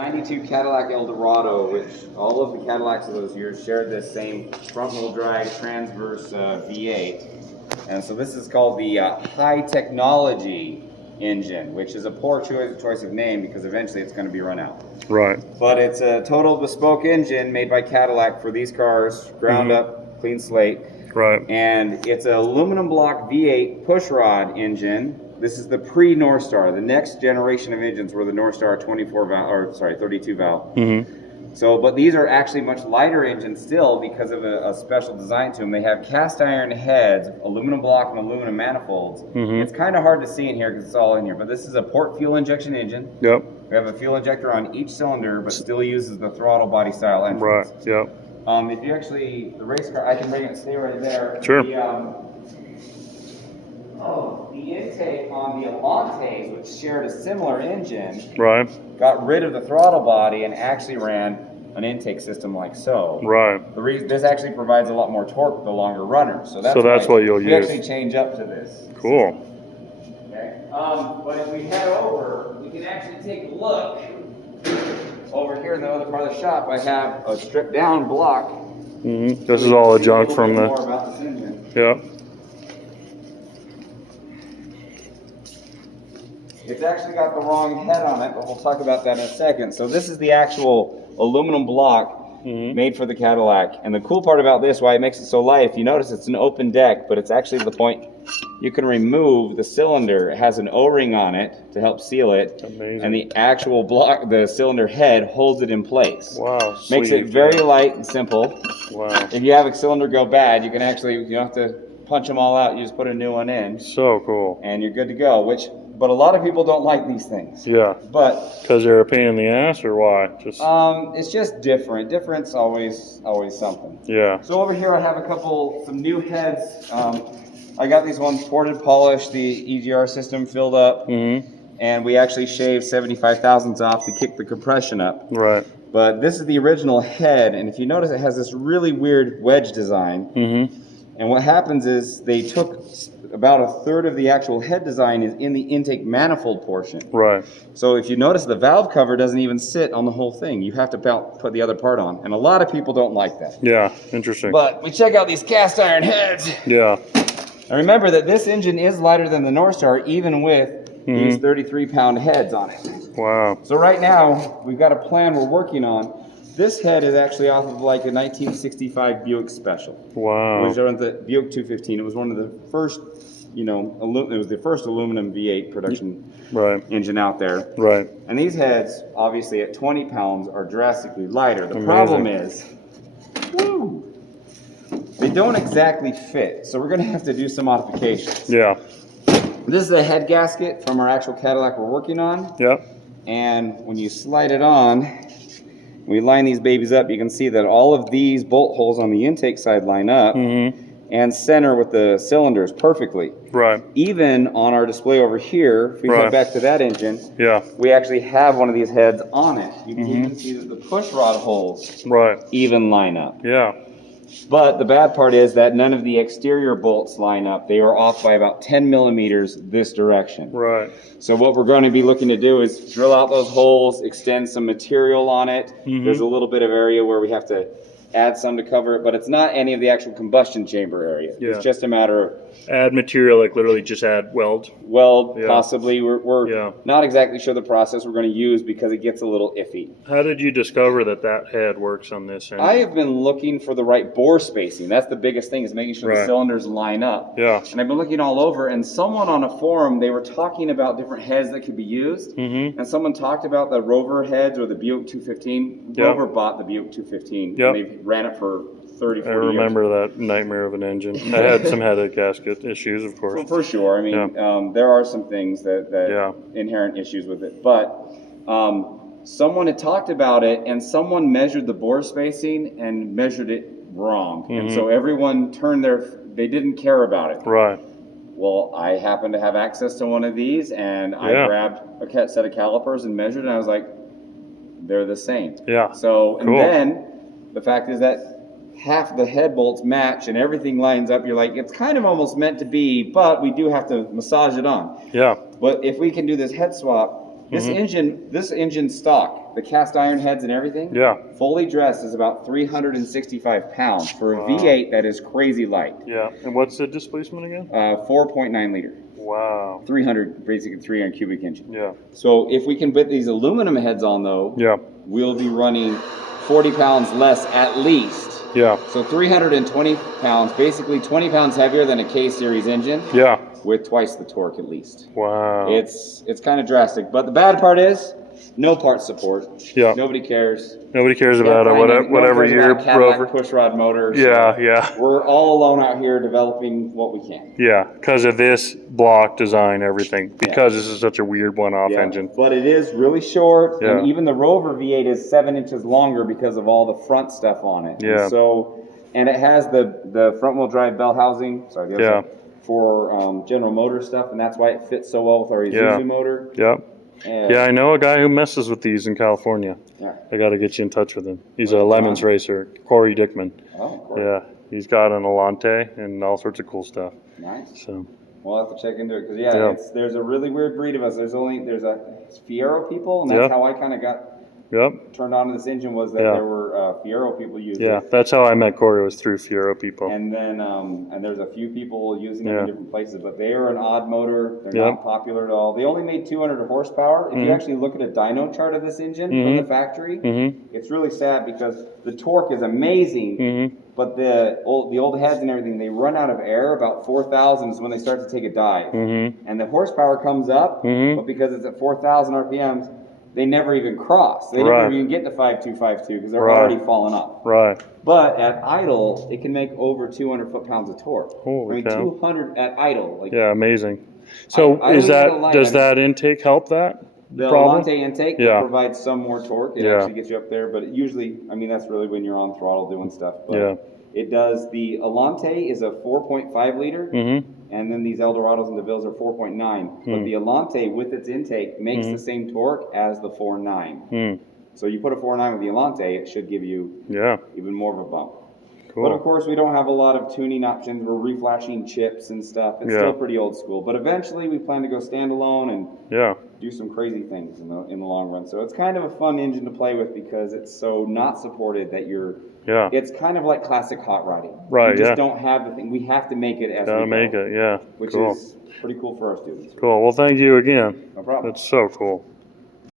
92 Cadillac Eldorado, which all of the Cadillacs of those years shared this same front-wheel drive transverse V8. And so this is called the high technology engine, which is a poor choice of name because eventually it's going to be run out. Right. But it's a total bespoke engine made by Cadillac for these cars, ground up, clean slate. Right. And it's an aluminum block V8 pushrod engine. This is the pre-North Star. The next generation of engines were the North Star 32 valve. So, but these are actually much lighter engines still because of a special design to them. They have cast iron heads, aluminum block and aluminum manifolds. It's kind of hard to see in here because it's all in here, but this is a port fuel injection engine. Yep. We have a fuel injector on each cylinder, but still uses the throttle body style entrance. Right, yep. If you actually, the race car, I can bring it, stay right there. Sure. The intake on the Allantes, which shared a similar engine, Right. got rid of the throttle body and actually ran an intake system like so. Right. This actually provides a lot more torque with the longer runners. So that's what you'll we use. actually change up to this. Cool. Okay. But if we head over, we can actually take a look. Over here in the other part of the shop, I have a stripped down block. This is all the junk from the. More about this engine. Yep. It's actually got the wrong head on it, but we'll talk about that in a second. So this is the actual aluminum block made for the Cadillac. And the cool part about this, why it makes it so light, if you notice, it's an open deck, but it's actually the point you can remove the cylinder. It has an O-ring on it to help seal it. Amazing. And the actual block, the cylinder head, holds it in place. Wow. Makes it very light and simple. Wow. If you have a cylinder go bad, you can actually, you don't have to punch them all out. You just put a new one in. So cool. And you're good to go, but a lot of people don't like these things. Yeah. But because they're a pain in the ass, or why? Just. It's just different. Different's always something. Yeah. So over here I have some new heads. I got these ones ported, polished, the EGR system filled up, and we actually shaved 75 thousandths off to kick the compression up. Right. But this is the original head, and if you notice, it has this really weird wedge design. And what happens is they took about a third of the actual head design is in the intake manifold portion. Right. So if you notice, the valve cover doesn't even sit on the whole thing. You have to put the other part on. And a lot of people don't like that. Yeah, interesting. But we check out these cast iron heads. Yeah. And remember that this engine is lighter than the North Star, even with these 33-pound heads on it. Wow. So right now, we've got a plan we're working on. This head is actually off of like a 1965 Buick Special. Wow. It was on the Buick 215. It was one of the first, it was the first aluminum V8 production engine out there. Right. And these heads, obviously at 20 pounds, are drastically lighter. The problem is, they don't exactly fit. So we're going to have to do some modifications. Yeah. This is a head gasket from our actual Cadillac we're working on. Yep. And when you slide it on, we line these babies up, you can see that all of these bolt holes on the intake side line up and center with the cylinders perfectly. Right. Even on our display over here, if we head back to that engine, we actually have one of these heads on it. You can even see that the push rod holes even line up. Yeah. But the bad part is that none of the exterior bolts line up. They are off by about 10 millimeters this direction. Right. So what we're going to be looking to do is drill out those holes, extend some material on it. There's a little bit of area where we have to add some to cover it, but it's not any of the actual combustion chamber area. Yeah. It's just a matter of add material, like literally just add weld, possibly. We're not exactly sure the process we're going to use because it gets a little iffy. How did you discover that head works on this end? I have been looking for the right bore spacing. That's the biggest thing, is making sure the cylinders line up. Yeah. And I've been looking all over, and someone on a forum, they were talking about different heads that could be used. And someone talked about the Rover heads or the Buick 215. Rover bought the Buick 215. And they ran it for 30, 40 years. I remember that nightmare of an engine. I had some head gasket issues, of course. Well, for sure. I mean, there are some things that inherent issues with it. But someone had talked about it, and someone measured the bore spacing and measured it wrong. And so everyone they didn't care about it. Right. Well, I happened to have access to one of these, and I grabbed a set of calipers and measured, and I was like, they're the same. Yeah. So, and then the fact is that half the head bolts match and everything lines up. You're like, it's kind of almost meant to be, but we do have to massage it on. Yeah. But if we can do this head swap, This engine stock, the cast iron heads and everything, Yeah. fully dressed is about 365 pounds for a V8 that is crazy light. Yeah. And what's the displacement again? 4.9 liter. Wow. 300 cubic engine. Yeah. So if we can put these aluminum heads on though, Yeah. we'll be running 40 pounds less at least. Yeah. So 320 pounds, basically 20 pounds heavier than a K-series engine. Yeah. With twice the torque at least. Wow. It's kind of drastic, but the bad part is no part support. Yeah. Nobody cares. Nobody cares about it. Whatever your Rover. Pushrod motor. Yeah. So Yeah. we're all alone out here developing what we can. Yeah. Because of this block design, everything. Because this is such a weird one-off engine. But it is really short, Yeah. and even the Rover V8 is 7 inches longer because of all the front stuff on it. Yeah. And it has the front-wheel drive bell housing. Sorry, the other side, for General Motors stuff, and that's why it fits so well with our Isuzu motor. Yep. And Yeah, I know a guy who messes with these in California. Yeah. I got to get you in touch with him. He's a Lemons racer, Corey Dickman. Oh, cool. Yeah, he's got an Allante and all sorts of cool stuff. Nice. So We'll have to check into it because there's a really weird breed of us. There's Fiero people, and that's how I kind of got turned on to this engine was that there were Fiero people using it. Yeah, that's how I met Corey, was through Fiero people. And then and there's a few people using them in different places, but they are an odd motor. They're not popular at all. They only made 200 horsepower. If you actually look at a dyno chart of this engine from the factory, it's really sad because the torque is amazing, but the old heads and everything, they run out of air about 4,000 is when they start to take a dive. And the horsepower comes up, but because it's at 4,000 RPMs, they never even cross. They never even get to 5252 because they're already falling off. Right. But at idle, it can make over 200 foot-pounds of torque. Holy cow. 200 at idle. Like, yeah, amazing. So does that intake help that? The problem? Allante intake provides some more torque. It actually gets you up there, but usually, I mean, that's really when you're on throttle doing stuff. But it does. The Allante is a 4.5 liter, and then these Eldorados and DeVilles are 4.9. But the Allante, with its intake, makes the same torque as the 4.9. So you put a 4.9 with the Allante, it should give you even more of a bump. Cool. But of course, we don't have a lot of tuning options. We're reflashing chips and stuff. It's still pretty old school. But eventually, we plan to go standalone and do some crazy things in the long run. So it's kind of a fun engine to play with because it's so not supported that you're. It's kind of like classic hot rodding. Right. We just don't have the thing. We have to make it as we go. Make it. Yeah. Which is pretty cool for our students. Cool. Well, thank you again. No problem. That's so cool.